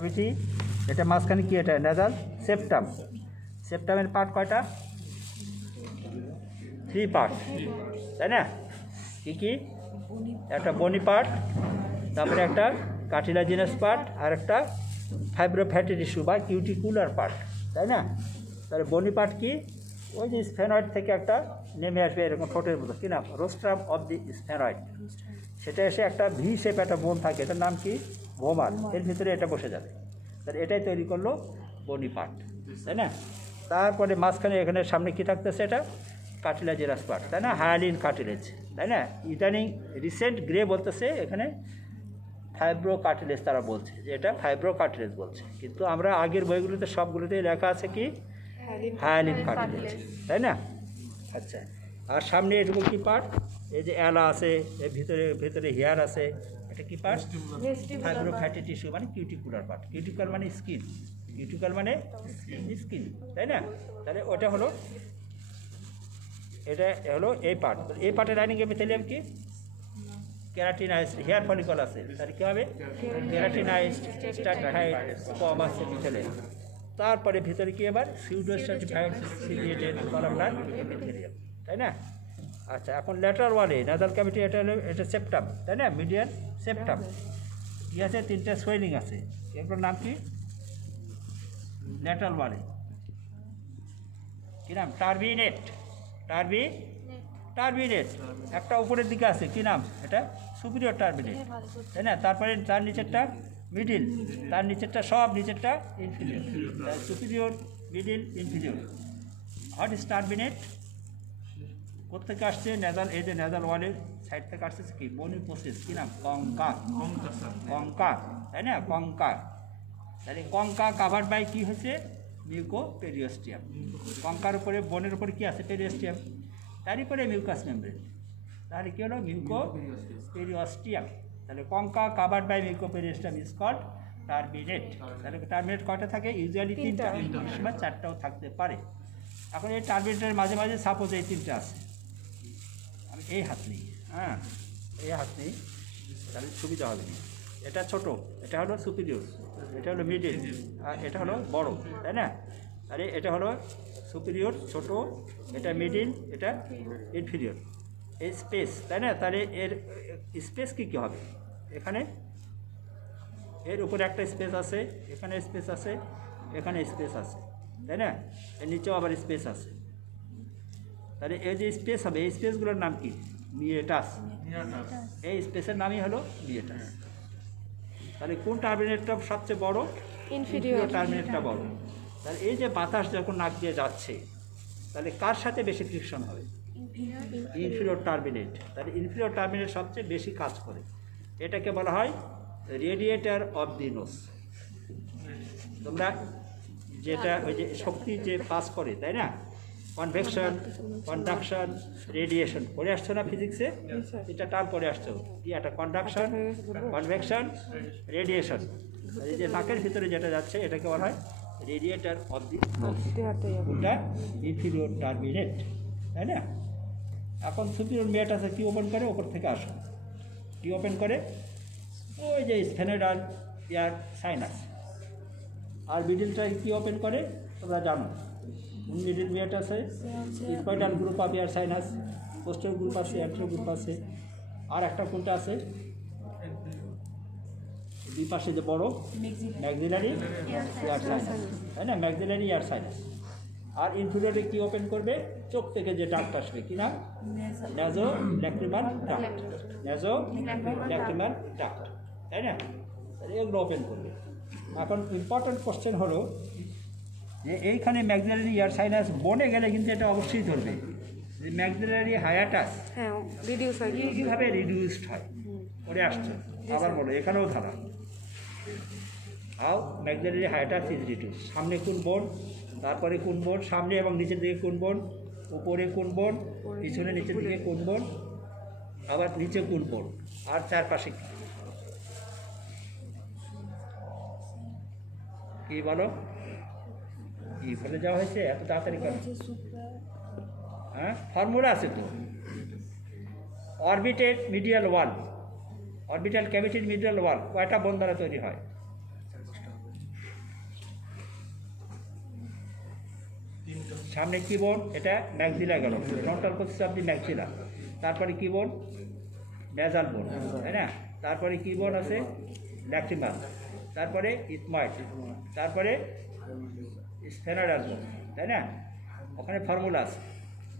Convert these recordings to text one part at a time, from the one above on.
Cavity, এটা মাঝখানে কি, এটা নেজাল সেপ্টাম। সেপ্টামের পার্ট কয়টা? 3 পার্ট, তাই না? কি কি? একটা বনি পার্ট, তারপরে একটা কার্টিলাজিনাস পার্ট, আর একটা ফাইব্রোফ্যাটি টিস্যু বা কিউটিকুলার পার্ট, তাই না? তাহলে বনি পার্ট কি? ওই যে স্ফেনয়েড থেকে একটা নেমে আসবে এরকম ঠোঁটের মতো, কি নাম? Rostrum of the sphenoid. সেটা এসে একটা ভি শেপ একটা বোন থাকে, এটার নাম কি? ভোমার। এর ভিতরে এটা বসে যাবে, তাহলে এটাই তৈরি করলো বনি পার্ট, তাই না? তারপরে মাঝখানে এখানে সামনে কি থাকতেছে? এটা কার্টিলাজিনাস পার্ট, তাই না? হায়ালিন কার্টিলেজ, তাই না? ইদানিং রিসেন্ট গ্রে বলতেছে এখানে ফাইব্রো কার্টিলেজ, তারা বলছে যে এটা ফাইব্রো কার্টিলেজ বলছে, কিন্তু আমরা আগের বইগুলোতে সবগুলোতেই লেখা আছে কি? হায়ালিন কার্টিলেজ, তাই না? আচ্ছা, আর সামনে এটুকু কি পার্ট? এই যে এলা আছে, এর ভিতরে ভিতরে হেয়ার আছে, এটা কি পার্ট? ফাইব্রোফ্যাটি টিস্যু মানে কিউটিকুলার পার্ট। কিউটিকুলার মানে স্কিন, কিউটিকুলার মানে স্কিন, তাই না? তাহলে ওটা হলো, এটা হলো এই পার্ট। এই পার্টের লাইনিং এপিথেলিয়াম কি? কেরাটিনাইজড হেয়ার ফলিকল আছে, তাহলে কী হবে? Keratinised stratified squamous epithelium. তারপরে ভিতরে কি আবার pseudo stratified ciliated columnar epithelium, তাই না? আচ্ছা, এখন ল্যাটারাল ওয়ালে নাসাল ক্যাভিটি, এটা হলো, এটা সেপ্টাম, তাই না? মিডিয়াল সেপ্টাম কি আছে? 3টা সোয়েলিং আছে, এগুলোর নাম কি? ল্যাটারাল ওয়ালে কী নাম? টার্বিনেট। টার্বিনেট একটা উপরের দিকে আছে, কি নাম? এটা সুপিরিয়র টার্বিনেট, তাই না? তারপরে তার নিচেরটা মিডিল, তার নিচেরটা সব নিচেরটা inferior. Superior, middle, inferior. What is turbinate? কোথেকে আসছে? নেজাল, এই যে নেজাল ওয়ালের সাইড থেকে আসছে কি? বনি প্রসেস, কি নাম? কঙ্কা, তাই না? কঙ্কা। তাহলে কঙ্কা কাভার্ড বাই কি হচ্ছে? Muco periosteum. কঙ্কার উপরে, বনের উপরে কি আছে? পেরিওস্টিয়াম, তার উপরে মিউকাস মেমব্রেন, তাহলে কী হলো? Mucoperiosteum. তাহলে concha covered by mucoperiosteum is called turbinate. তাহলে টার্বিনেট কয়টা থাকে? ইউজুয়ালি 3টা, সময় 4টাও থাকতে পারে। এখন এই টার্বিনেটের মাঝে মাঝে সাপোজ এই 3টা আছে, আমি এই হাত নিই, হ্যাঁ এই হাত নিই, তাহলে সুবিধা হবে না। এটা ছোট, এটা হলো সুপিরিয়র, এটা হলো মিডিল, আর এটা হলো বড়, তাই না? আরে এটা হলো সুপিরিয়র ছোট, এটা মিডিল, এটা ইনফিরিয়র। এই স্পেস, তাই না? তাহলে এর স্পেস কী কী হবে? এখানে এর উপরে একটা স্পেস আছে, এখানে স্পেস আছে, এখানে স্পেস আছে, তাই না? এর নিচেও আবার স্পেস আছে। তাহলে এই যে স্পেস হবে, এই স্পেসগুলোর নাম কি? মিয়েটাস। এই স্পেসের নামই হলো মিয়েটাস। তাহলে কোন টার্মিনেটটা সবচেয়ে বড়? ইনফিরিয়র টার্মিনেটটা বড়। তাহলে এই যে বাতাস যখন নাক দিয়ে যাচ্ছে, তাহলে কার সাথে বেশি ফ্রিকশন হবে? Inferior terminate. তাহলে ইনফিরিয়র টার্মিনেট সবচেয়ে বেশি কাজ করে। এটাকে বলা হয় রেডিয়েটার অফ দি নোজ। তোমরা যেটা ওই যে শক্তি যে পাস করে, তাই না? কনভেকশন, কন্ডাকশন, রেডিয়েশন পড়ে আসছো না ফিজিক্সে? এটা টার্ম পড়ে আসছো কি? একটা কন্ডাকশন, কনভেকশন, রেডিয়েশন। এই যে নাকের ভিতরে যেটা যাচ্ছে এটাকে বলা হয় রেডিয়েটার অফ দি নোজ। ওটা ইনফিরিয়র টার্মিনেট, তাই না? এখন সুপিরিয়র মেয়েটাতে কী ওপেন করে? ওপর থেকে আসো, কী ওপেন করে? ওই যে স্ফেনয়েডাল এয়ার সাইনাস। আর মিডিলটা কী ওপেন করে? তোমরা জানো, মিডিল মেয়েট আছে, sphenoidal group of air sinus, posterior group আছে, অ্যান্ট্রো গ্রুপ আছে, আর একটা কোনটা আছে দুই পাশে যে বড়? ম্যাক্সিলারি এয়ার সাইনাস, তাই না? Maxillary air sinus. আর ইনফিরিয়রে কী ওপেন করবে? চোখ থেকে যে ডাক্ট আসবে, কি না? Nasolacrimal duct, nasolacrimal duct, তাই না? এগুলো ওপেন করবে। এখন ইম্পর্ট্যান্ট কোশ্চেন হলো যে এইখানে ম্যাক্সিলারি এয়ার সাইনাস বনে গেলে কিন্তু এটা অবশ্যই ধরবে যে ম্যাক্সিলারি হায়াটাস কীভাবে রিডিউসড হয়। পরে আসছে আবার বলো, এখানেও ধারা how maxillary hiatus is reduce. সামনে কোন বোন, তারপরে কোন বোন, সামনে এবং নিচের দিকে কোন বোন, উপরে কোন বোন, পিছনে নিচের দিকে কোন বোন, আবার নিচে কোন বোন, আর চারপাশে কি বলো? কি ফেলে যাওয়া হয়েছে এত তাড়াতাড়ি কেন? হ্যাঁ, ফর্মুলা আছে তো। অরবিটেড মিডিয়াল ওয়াল, অরবিটাল ক্যাভিটির মিডিয়াল ওয়াল কয়টা বোন দ্বারা তৈরি হয়? সামনে কি বোন, এটা ম্যাক্সিলা গেল, frontal process of the maxilla. তারপরে কি বোন, নেজাল বোন, তাই না? তারপরে কি বোন আছে, ল্যাক্রিমাল, তারপরে ইথময়েড, তারপরে স্ফেনাডাল বোন, তাই না? ওখানে ফর্মুলা আছে,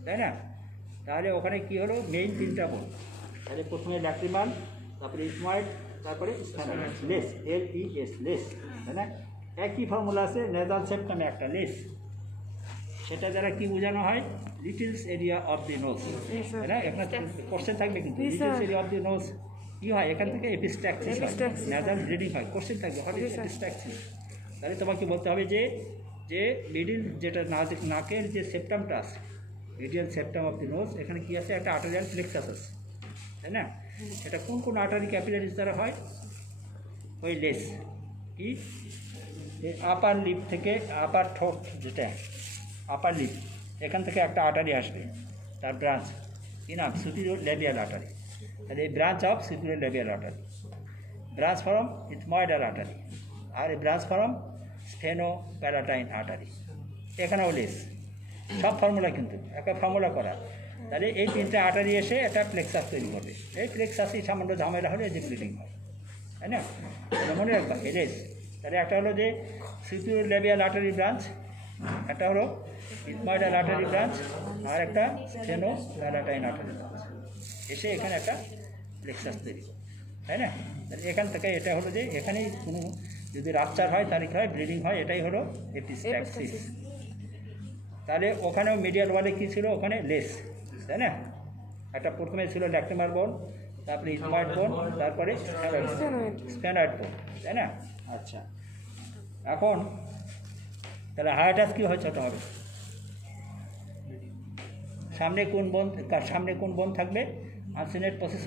তাই না? তাহলে ওখানে কি হলো, মেইন তিনটা বোন। তাহলে প্রথমে ল্যাক্রিমাল, তারপরে ইথময়েড, তারপরে স্ফেনাডাল, লেস, LES, লেস, তাই না? একই ফর্মুলা আছে নেজাল সেপ্টামে একটা লেস, সেটা দ্বারা কি বোঝানো হয়, লিটিলস এরিয়া অফ দি নোজ, তাই না? এখানে কোশ্চেন থাকবে কিন্তু, লিটিলস এরিয়া অফ দি নোজ কী হয়, এখান থেকে এপিস্ট্যাক্সিস হয়, নেজাল ব্লিডিং হয়, কোশ্চেন থাকবে হোয়াট ইজ এপিস্ট্যাক্সিস। তাহলে তোমাকে বলতে হবে যে যে মিডিল যেটা নাকের যে সেপ্টামটা আছে, medial septum of the nose, এখানে কী আছে, একটা আর্টারিয়াল প্লেক্সাস আছে, তাই না? সেটা কোন কোন আর্টারি ক্যাপিলারিজ দ্বারা হয়, ওই লেস কি আপার লিপ থেকে, আপার ঠোঁট যেটা আপার লিপ, এখান থেকে একটা আর্টারি আসবে, তার ব্রাঞ্চ কি নাম, সুপিরিয়র লেবিয়াল আর্টারি। তাহলে এই branch of superior labial artery, branch from ethmoidal artery, আর এই branch from sphenopalatine artery. এখানেও লেস, সব ফর্মুলা কিন্তু একটা ফর্মুলা করা। তাহলে এই তিনটে আর্টারি এসে একটা প্লেক্সাস তৈরি করবে, এই প্লেক্সাসই সামান্য ঝামেলা হলে যে ব্লিডিং হয়, তাই না? মনে রাখবা এই লেস। তাহলে একটা হলো যে সুপিরিয়র লেবিয়াল আর্টারি ব্রাঞ্চ, একটা হলো ইথময়েডাল আর্টারি ব্রাঞ্চ, আর একটা স্ফেনো প্যালাটাইন আর্টারি ব্রাঞ্চ, এসে এখানে একটা প্লেক্সাস তৈরি, তাই না? তাহলে এখান থেকে এটা হলো যে এখানেই কোনো যদি রাপচার হয়, তাহলে কী হয়, ব্লিডিং হয়, এটাই হলো এপিস্ট্যাক্সিস। তাহলে ওখানেও মিডিয়াল ওয়ালে কী ছিল, ওখানে লেস, তাই না? একটা প্রথমে ছিল ল্যাক্রিমাল বোন, তারপরে ইথময়েড বোন, তারপরে স্ফেনয়েড বোন, তাই না? আচ্ছা, এখন তাহলে হায়াটাস কী হয়, ছোট হবে। সামনে কোন বোন থাকবে, আনসেনেট প্রসেস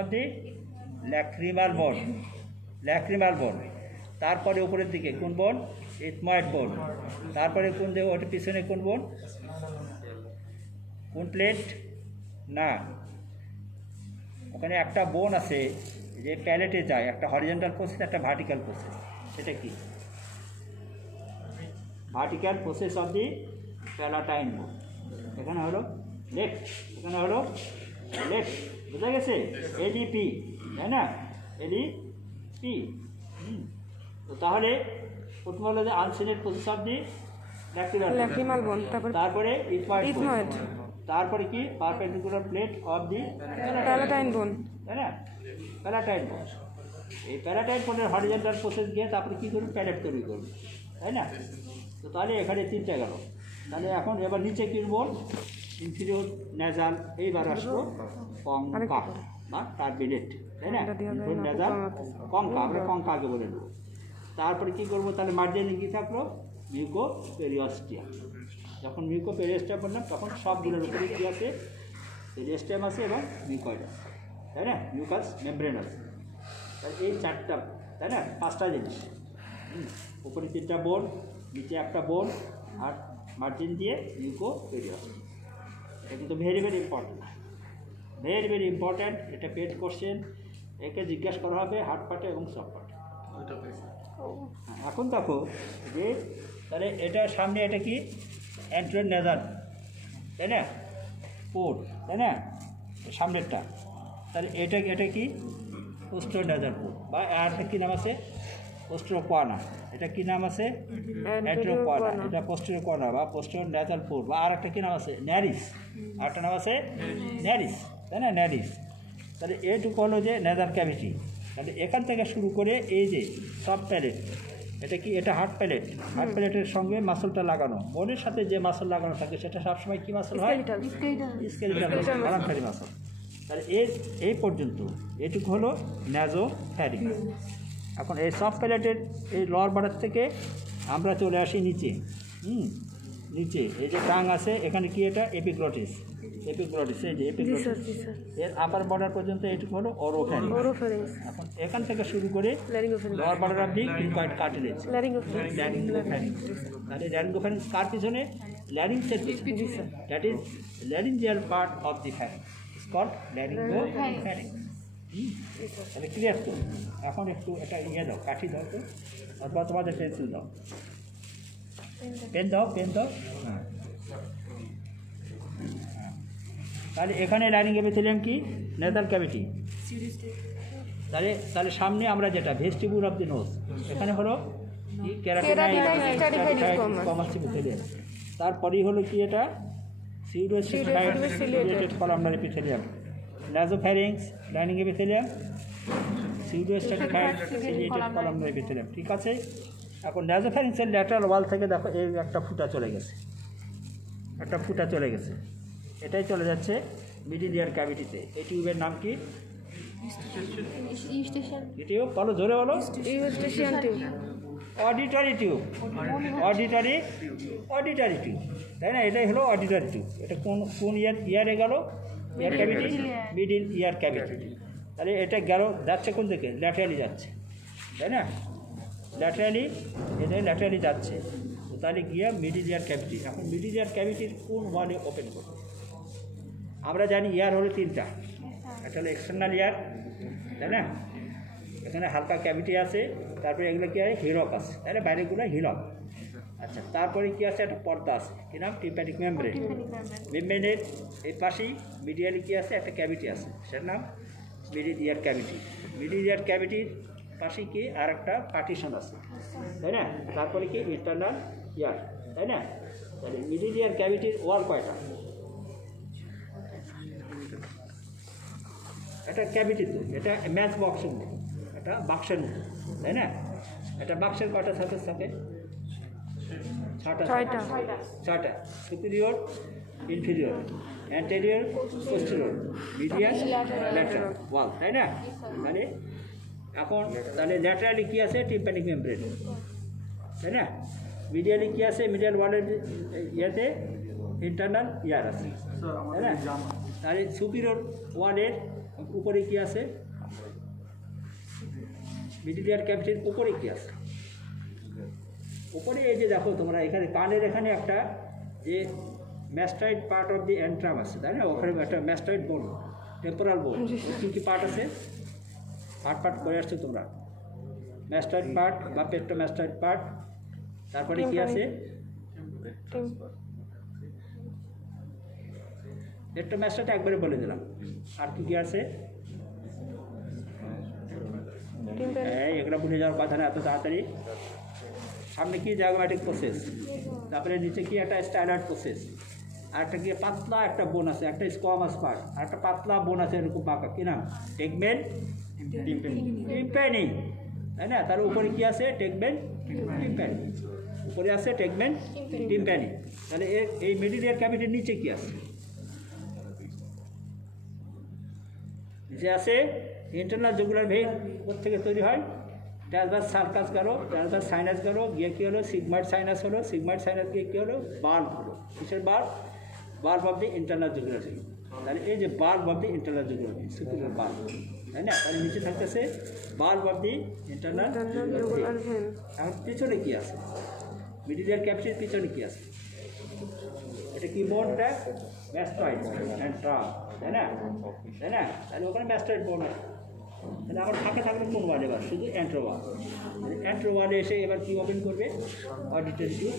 অফ দি ল্যাক্রিমাল বোন, ল্যাক্রিমাল বোন। তারপরে উপরের দিকে কোন বোন, ইথময়েড বোন। তারপরে কোন দিকে, ওটা পিছনে কোন বোন, কোন প্লেট না, ওখানে একটা বোন আছে যে প্যালেটে যায়, একটা হরিজন্টাল প্রসেস, একটা ভার্টিক্যাল প্রসেস। সেটা কি, vertical process of the palatine বোন। এখানে হলো লেফট, এখানে হলো লেফট, বোঝা গেছে, LEP, তাই না? LEP। তো তাহলে প্রথম হলো যে আনসেনেট প্রসেস অফ দি ল্যাক্রিমাল বোন, তারপরে ইথময়েড, তারপরে কি perpendicular plate of the palatine বোন, তাই না? প্যালাটাইন বোন। এই প্যালাটাইন বোনের হরিজন্টাল প্রসেস গিয়ে তারপরে কী করবে, প্যালেট তৈরি করবে, তাই না? তো তাহলে এখানে তিনটে গেল। তাহলে এখন এবার নিচে কী বোন, ইনফিরিয়র নেজাল, এইবার আসবো কঙ্কা বা টার্বিনেট, তাই না? ইনফিরিয়র নেজাল কঙ্কা, আমরা কঙ্কা আগে বলে নেব। তারপরে কী করবো, তাহলে মার্জিনে কী থাকলো, মিউকো পেরিওস্টিয়াম। যখন মিউকো পেরিওস্টিয়াম বললাম, তখন সবগুলোর উপরে কী আছে, পেরিওস্টিয়াম আছে এবং মিউকয়েড আছে, তাই না? মিউকাস মেমব্রেন আছে। তাহলে এই চারটা, তাই না, পাঁচটা জিনিস, উপরে তিনটা বোন, নিচে একটা বোন, আর মার্জিন দিয়ে মিউকো পেরিওস্টিয়াম। এটা কিন্তু very very important, very very important. এটা পেড কোশ্চেন, একে জিজ্ঞাসা করা হবে হার্ড পার্টে এবং সফট পার্টে। এখন দেখো যে তাহলে এটা সামনে, এটা কি অ্যান্টেরিয়র নেজাল, তাই না, পোর্ট, তাই না, সামনেরটা। তাহলে এটা কি পোস্টেরিয়র নেজাল পোর্ট, বা আরেকটা কী নাম আছে, পোস্টেরিয়র কোয়ানা। এটা কী নাম আছে, অ্যান্টেরিয়র কোয়ানা। এটা পোস্টেরিয়র কোয়ানা বা পোস্টেরিয়র নেজাল পোর্ট, বা আর একটা কী নাম আছে, ন্যারিস। আরেকটা নাম আছে ন্যারিস, তাই না, ন্যারিস। তাহলে এইটুকু হলো যে নেজাল ক্যাভিটি। তাহলে এখান থেকে শুরু করে এই যে সব প্যালেট, এটা কি, এটা হার্ট প্যালেট, হার্ট প্যালেটের সঙ্গে মাসলটা লাগানো, বোনের সাথে যে মাসল লাগানো থাকে সেটা সবসময় কী মাসল হয়, স্কেলিটাল মাসল, কালামফারি মাসল। তাহলে এই পর্যন্ত এটুকু হলো ন্যাজোফ্যারিংস। এখন এই সব প্যালেটের এই লোয়ার বর্ডার থেকে আমরা চলে আসি নিচে, নিচে এই যে টাং আছে, এখানে কি, এটা এপিগ্লটিস, এপিগ্লটিস, এই যে এপিগ্লটিস। এর আপার বর্ডার পর্যন্ত এটুকু হলো ওরোফ্যারিংস। এখন এখান থেকে শুরু করে lower border of the cricoid cartilage, laryngopharynx. তাহলে ল্যারিঙ্গোফ্যারিংস কার পিছনে, ল্যারিংসের পিছনে, that is laryngeal part of the pharynx is called laryngopharynx. তাহলে ক্লিয়ার তো? এখন একটু এটা দাও, কাঠি দাও তো, অথবা তোমাদের পেন্সিল দাও। পেন দাও হ্যাঁ। তাহলে এখানে লাইনিং এপিথেলিয়াম কি নেজাল ক্যাভিটি, তাহলে সামনে আমরা যেটা ভেস্টিবুল অফ দি নোজ, এখানে হলো কি কেরাটিনাইজ এপিথেলিয়াম, তারপরেই হলো কি এটা pseudostratified columnar epithelium, nasopharynx lining epithelium, pseudostratified ciliated columnar epithelium. ঠিক আছে, এখন নাসোফ্যারিংসের ল্যাটারাল ওয়াল থেকে দেখো এই একটা ফুটা চলে গেছে, এটাই চলে যাচ্ছে মিডিল ইয়ার ক্যাভিটিতে। এই টিউবের নাম কি? টিউব বলো, জোরে বলো। অডিটরি টিউব, অডিটরি টিউব, তাই না? এটাই হলো অডিটরি টিউব। এটা কোন ইয়ারে গেল? ইয়ার ক্যাভিটি, মিডিল ইয়ার ক্যাভিটি। তাহলে এটা যাচ্ছে কোন দিকে? ল্যাটারালি যাচ্ছে, তাই না? ল্যাটারালি যাচ্ছে, তাহলে গিয়ে মিডিল ইয়ার ক্যাভিটি। এখন মিডিল ইয়ার ক্যাভিটির কোন ওয়ালে ওপেন করবে? আমরা জানি ইয়ার হলো তিনটা, একটা হলো এক্সটার্নাল ইয়ার, তাই না? এখানে হালকা ক্যাভিটি আছে, তারপরে এগুলো কী হয়? হিলক আছে, তাই না? বাইরেগুলো হিলক। আচ্ছা, তারপরে কী আছে? একটা পর্দা আছে, কী নাম? Tympanic membrane. মেমব্রেনের এই পাশেই মিডিয়ালি কী আছে? একটা ক্যাভিটি আছে, সেটার নাম মিডিল ইয়ার ক্যাভিটি। মিডিল ইয়ার ক্যাভিটির পাশে কি আর একটা পার্টিশন আছে, তাই না? তারপরে কি ইন্টারনাল ইয়ার, তাই না? তাহলে মিডিল ইয়ার ক্যাভিটির ওয়াল কয়টা? এটা ক্যাভিটি তো, এটা ম্যাচ বক্সের মতো, এটা বাক্সের মতো, তাই না? এটা বাক্সের কয়টা সারফেস থাকে? ছয়টা। Superior, inferior, anterior, posterior, medial, lateral wall, তাই না? তাহলে ল্যাটারালি কী আছে? টিম্প্যানিক মেমব্রেন, তাই না? মিডিয়ালি কী আছে? মিডিয়াল ওয়ালের ইয়াতে ইন্টারনাল ইয়ার আছে, তাই না? তাহলে সুপিরিয়র ওয়ালের উপরে কী আছে? মিডিল ইয়ার ক্যাভিটির উপরে কী আছে? উপরে এই যে দেখো তোমরা এখানে কানের এখানে একটা যে ম্যাস্টাইড পার্ট অফ দি অ্যান্ট্রাম আছে, তাই না? ওখানে একটা ম্যাস্টাইড বোন, টেম্পোরাল বোন, কী পার্ট আছে? পার্ট করে আসছো তোমরা, ম্যাস্টাইড পার্ট বা পেট্রোম্যাস্টাইড পার্ট। তারপরে কি আছে? পেট্রোম্যাস্টাইড একবারে বলে দিলাম। আর কি আছে? এগুলো ভুলে যাওয়ার কথা না এত তাড়াতাড়ি। সামনে কি? জাইগোম্যাটিক প্রসেস, তারপরে নিচে কি? একটা স্টাইলার্ড প্রসেস, আর একটা কি? পাতলা একটা বোন আছে, একটা স্কোয়ামাস পার্ট, আর একটা পাতলা বোন আছে এরকম পাকা, কি নাম? টেগমেন টিম্প্যানি, তাই না? তার উপরে কি আছে? টেগমেন টিম্প্যানি, উপরে আছে টেগমেন টিম্প্যানি। তাহলে এই মিডিল ইয়ার ক্যাভিটির নিচে কি আছে? নিচে আছে ইন্টারনাল জুগুলার ভেইন, উপর থেকে তৈরি হয় ট্রান্সভার্স সার্কাস গেল, ট্রান্সভার্স সাইনাস গেল, গিয়ে কী হলো? সিগমাইড সাইনাস হলো, সিগমাইড সাইনাস গিয়ে কী হলো? বাল্ব হলো। কিসের bulb? Bulb of the internal jugular vein. তাহলে এই যে bulb of the internal jugular vein, superior bulb, তাই না? তাহলে নিচে থাকতেছে bulb of the internal jugular vein. এখন পিছনে কী আছে? মিডিল ইয়ার ক্যাভিটির পিছনে কী আছে? এটা কি বোনটা? ম্যাস্টয়েড অ্যান্ড ট্রাম, তাই না? তাহলে ওখানে ম্যাস্টয়েড বোন আছে। তাহলে আমার ফাঁকা থাকলে কোন ওয়াল? এবার শুধু অ্যান্ট্রোওয়াল। অ্যান্ট্রোওয়ালে এসে এবার কী ওপেন করবে? Auditory tube.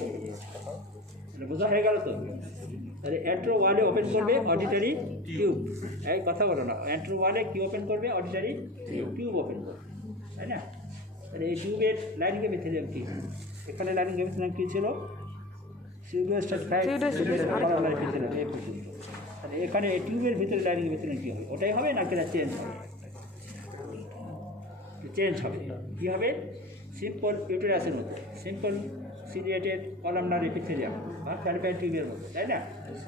বোঝা হয়ে গেল তো? তাহলে অ্যান্ট্রোওয়ালে ওপেন করবে অডিটরি টিউব। এই কথা বলো না, অ্যান্ট্রোওয়ালে কী ওপেন করবে? অডিটরি টিউব ওপেন করবে, তাই না? তাহলে এই টিউবের লাইনিং এপিথেলিয়াম কী? এখানে লাইনিং এপিথেলিয়াম কী ছিল? সিউডোস্ট্রাটিফাইড কলামনার এপিথেলিয়াম। তাহলে এখানে এই টিউবের ভিতরে লাইনিং এপিথেলিয়াম কী হবে? ওটাই হবে নাকি না চেঞ্জ হবে? চেঞ্জ হবে। কী হবে? সিম্পল ইউটেরাসের মতো, সিম্পল সিলিয়েটেড কলামনার এপিথেলিয়াম বা ফ্যালপিয়ান টিউবের মতো, তাই না?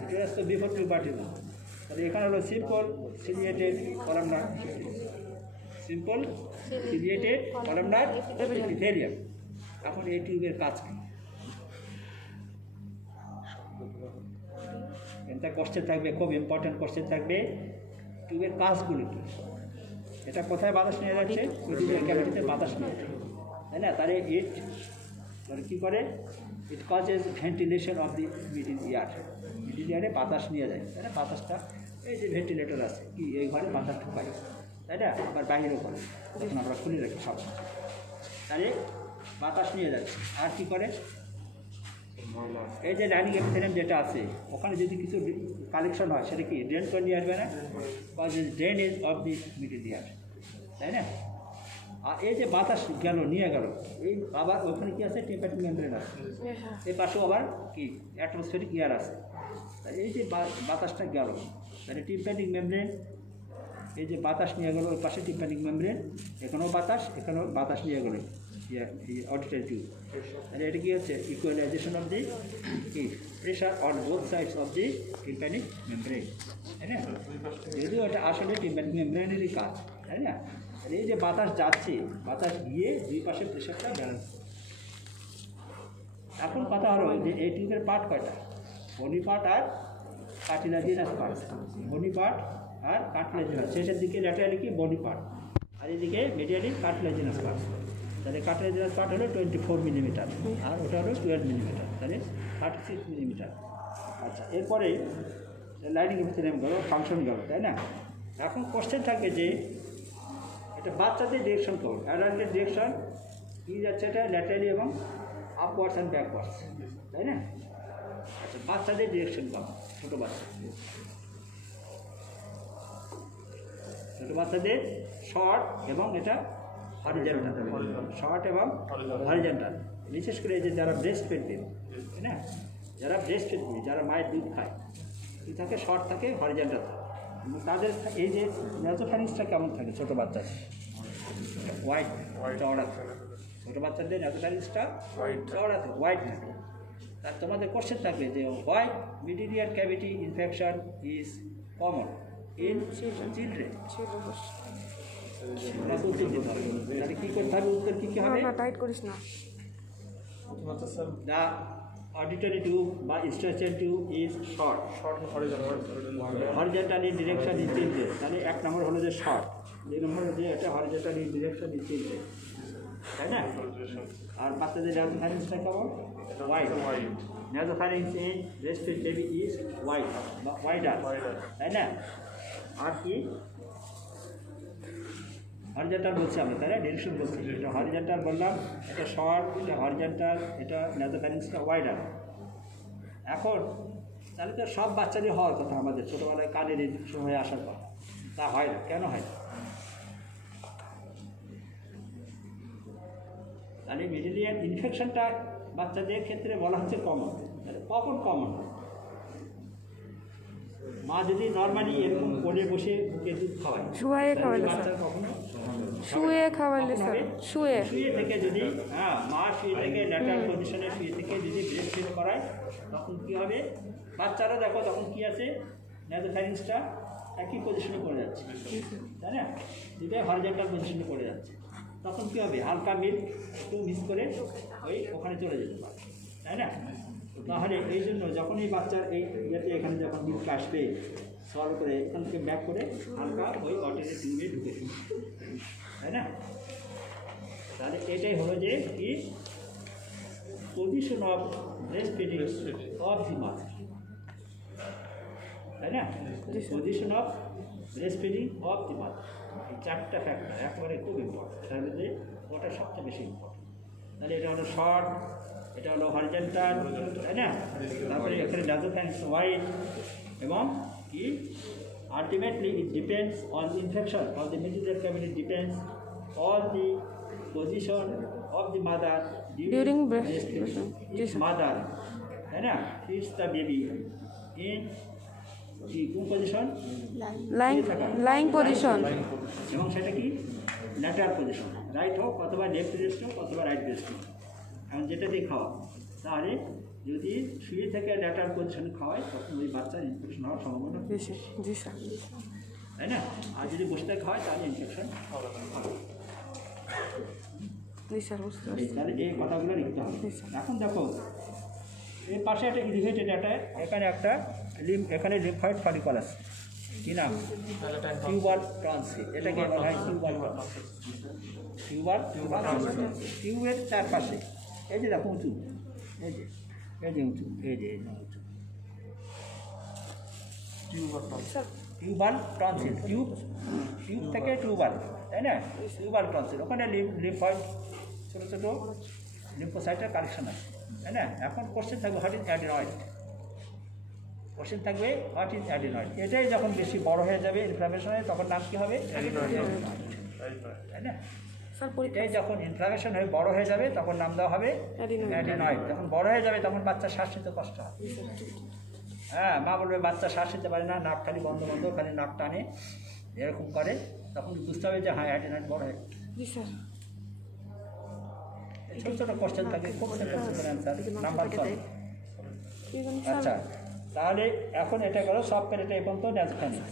ইউটেরাস তো বিফোর পিউবার্টির মতো। তাহলে এখানে হলো simple ciliated columnar, simple ciliated columnar epithelium. এখন এই টিউবের কাজ কী? এটা কোশ্চেন থাকবে, খুব ইম্পর্টেন্ট কোশ্চেন থাকবে। টিউবের কাজগুলো কী? এটা কোথায় বাতাস নিয়ে যাচ্ছে? মিডিল ইয়ার ক্যাভিটিতে বাতাস নিয়ে যাচ্ছে, তাই না? তাহলে কী করে? It causes ventilation of the middle year. Middle ইয়ারে বাতাস নিয়ে যায়, তাই না? বাতাসটা এই যে ভেন্টিলেটর আছে, কি এই ঘরে বাতাস ঢুকায়, তাই না? আবার বাইরেও করে, তখন আমরা খুলে রাখি সব। তাহলে বাতাস নিয়ে যাচ্ছে। আর কী করে? এই যে লাইনিং এপিথেলিয়াম যেটা আছে ওখানে যদি কিছু কালেকশন হয় সেটা কি ড্রেন করে নিয়ে আসবে না, বা drain is of the middle ইয়ার, তাই না? আর এই যে বাতাস গেল নিয়ে গেল, এই আবার ওখানে কী আছে, টেম্পারেটিং মেমব্রেন আছে, এই পাশেও আবার কি অ্যাটমসফিয়ারিক এয়ার আছে। এই যে বাতাসটা গেল, তাহলে টেম্পারেটিং মেমব্রেন, এই যে বাতাস নিয়ে গেল ওই পাশে টেম্পারেটিং মেমব্রেন, এখানেও বাতাস নিয়ে গেল অডিটরি টিউব, তাহলে এটা কি হচ্ছে equalisation of the pressure on both sides of the tympanic membrane, তাই না? যদিও এটা আসলে টেম্পারেটিং মেমব্রেনেরই কাজ, তাই না? এই যে বাতাস যাচ্ছে, বাতাস গিয়ে দুই পাশে প্রেশারটা ব্যালেন্স। এখন কথা হলো যে এই টিউবের পার্ট কয়টা, বডি পার্ট আর কার্টিলাজিনাস পার্ট, বডি পার্ট আর কার্টিলাজিনাস, শেষের দিকে ল্যাটারালি কি বডি পার্ট, আর এদিকে মিডিয়ালি কার্টিলাজিনাস পার্ট। তাহলে কার্টিলাজিনাস পার্ট হলো 24 মিলিমিটার আর ওটা হলো 12 মিলিমিটার, তাহলে 36 মিলিমিটার। আচ্ছা, এরপরে লাইনিং এপিথেলিয়াম গেল, ফাংশন গেল, তাই না? এখন কোশ্চেন থাকবে যে এটা বাচ্চাদের ডিরেকশন করুন, অ্যাডাল্টের ডিরেকশন কী যাচ্ছে, এটা ল্যাটারালি এবং আপওয়ার্ডস অ্যান্ড ব্যাকওয়ার্ডস, তাই না? আচ্ছা, বাচ্চাদের ডিরেকশন পাবো, ছোটো বাচ্চাদের শর্ট এবং এটা হরিজন্টাল, শর্ট এবং হরিজন্টাল, বিশেষ করে যে যারা ব্রেস্ট ফিড বেবি, তাই না? যারা ব্রেস্ট ফিড বেবি, যারা মায়ের দুধ খায়, কী থাকে, শর্ট থাকে, হরিজন্টাল থাকে। তাদের এই যে ন্যাসোফ্যারিংসটা কেমন থাকে ছোটো বাচ্চাদের, হোয়াইট চওড়া থাকে, ছোটো বাচ্চাদের ন্যাসোফ্যারিংসটা চওড়া থাকে, হোয়াইট থাকে। আর তোমাদের কোশ্চেন থাকবে যে why middle ear cavity infection is common in children, তাহলে কী করতে হবে, উত্তর কী কী হবে? টাইট করিস না। দ্য auditory tube বা sternal tube is short, horizontal in direction is tilted, তাহলে এক নম্বর হলো যে শর্ট, দুই নম্বর হলো যে এটা horizontal in direction is tilted, তাই না? আর বাচ্চাদের ন্যাসোফ্যারিংসটা কেমন, white, nasopharynx in breastfed baby is white বা হোয়াইটার, তাই না? আর কি হরিজন্টাল বলছি আমরা, তাই না? ডিরেকশন বলছি, এটা হরিজন্টাল বললাম, এটা শর্ট, এটা হরিজন্টাল, এটা ন্যাসোফ্যারিংসটা ওয়াইডার। এখন তাহলে তো সব বাচ্চারই হওয়ার কথা, আমাদের ছোটোবেলায় কানের ইনফেকশন হয়ে আসার পর, তা হয় না, কেন হয় না? তাহলে মিডল ইয়ার ইনফেকশনটা বাচ্চাদের ক্ষেত্রে বলা হচ্ছে কমন, তাহলে কখন কমন? মা যদি নর্মালি এরকম কোলে বসে দুধ খাওয়ায়, শুয়ে খাওয়ালে বাচ্চার কখনো শুয়ে খাওয়ালে স্যার, শুয়ে থেকে যদি মা শুয়ে থেকে ল্যাটারাল পজিশনে শুয়ে থেকে যদি ব্রেস্ট ফিড করায়, তখন কী হবে, বাচ্চারা দেখো তখন কী আছে, ন্যাসোফ্যারিংসটা একই পজিশনে পড়ে যাচ্ছে, তাই না? দুটোই হরিজন্টাল পজিশনে পড়ে যাচ্ছে, তখন কী হবে, হালকা মিল্ক একটু মিস করে ওখানে চলে যেতে পারে, তাই না? তাহলে এই জন্য যখন এই বাচ্চার এই ইয়েতে এখানে যখন মিল্ক আসবে, সলভ করে এখান থেকে ব্যাক করে হালকা ওই অটেনের টিউবে ঢুকে, তাই না? তাহলে এটাই হলো যে কি position of breast feeding of the mother, তাই না? Position of breast feeding of the mother, এই চারটা ফ্যাক্টর একেবারে খুব ইম্পর্টেন্ট, তার মধ্যে ওটা সবচেয়ে বেশি ইম্পর্টেন্ট। তাহলে এটা হলো শর্ট, এটা হলো হরিজন্টাল, তাই না? তারপরে এখানে ন্যাসোফ্যারিংস হোয়াইট, এবং কি ultimately it depends on the infection of the middle ear cavity, depends on the position of the mother during breastfeeding, mother, তাই না? ফিডস দ্য বেবি ইন কি কোন পজিশন, লাইং পজিশন, এবং সেটা কি ল্যাটারাল পজিশন, রাইট হোক অথবা left breast হোক অথবা রাইট ব্রেস্ট হোক, এখন যেটা দিয়ে খাওয়া, তাহলে যদি শুয়ে থেকে ল্যাটারাল পজিশনে খাওয়ায় তখন ওই বাচ্চার ইনফেকশন হওয়ার সম্ভাবনা বেশি, জি স্যার, তাই না? আর যদি বসে থেকে খাওয়ায় তাহলে ইনফেকশন হবে, জি স্যার, বুঝতে পারছি। তাহলে এই কথাগুলো লিখতে হবে। এখন দেখো এর পাশে একটা ইলিভেটেড একটা, এখানে একটা এখানে লিম্ফয়েড ফলিকল আছে, কী নাম, টিউবার টনসিল, এটাকে বলা হয় টিউবার টনসিল, টিউবের চারপাশে এই যে দেখো উঁচু, এই যে উঁচু, এই যে উঁচু, টিউবার টনসিল, টিউব থেকে টিউবার, তাই না? টিউবার টনসিল, ওখানে লিম্ফয়েড ছোটো ছোটো লিম্ফোসাইটের কালেকশন আছে, তাই না? এখন কোশ্চেন থাকবে হোয়াট ইজ অ্যাডিনয়েড, কোশ্চেন থাকবে হোয়াট ইজ অ্যাডিনয়েড। এটাই যখন বেশি বড় হয়ে যাবে ইনফ্লামেশন হয়ে তখন নাম কী হবে? তাই না? স্যার পরীক্ষা এটাই যখন ইনফ্লামেশন হয়ে বড় হয়ে যাবে তখন নাম দেওয়া হবে অ্যাডিনয়েড। যখন বড় হয়ে যাবে তখন বাচ্চা শ্বাস নিতে কষ্ট হবে। হ্যাঁ, মা বলবে বাচ্চা শ্বাস নিতে পারে না, নাক খালি বন্ধ বন্ধ, খালি নাক টানে, এরকম করে, তখন বুঝতে হবে যে হ্যাঁ অ্যাডিনয়েড বড় হয়ে গেছে। জি স্যার। ছোটো ছোটো কোশ্চেন থাকে, খুব simple simple answer, number solve. কি জানি স্যার। আচ্ছা, তাহলে এখন এটা করো সব প্যারেট এই পর্যন্ত ন্যাসোফ্যারিংস,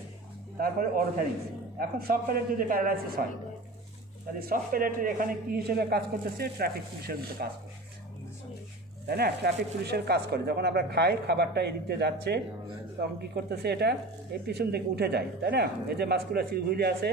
তারপরে অরোফ্যারিংস। এখন সব প্যারেট যদি প্যারালাইসিস হয় তাহলে সব প্যারেটের এখানে কী হিসেবে কাজ করতেছে? ট্রাফিক পুলিশের মতো কাজ করে, তাই না? ট্রাফিক পুলিশের কাজ করে। যখন আমরা খাই, খাবারটা এদিকে যাচ্ছে, তখন কী করতেছে? এটা এই পিছন থেকে উঠে যায়, তাই না? এই যে মাস্কুলার সিলগুলি আছে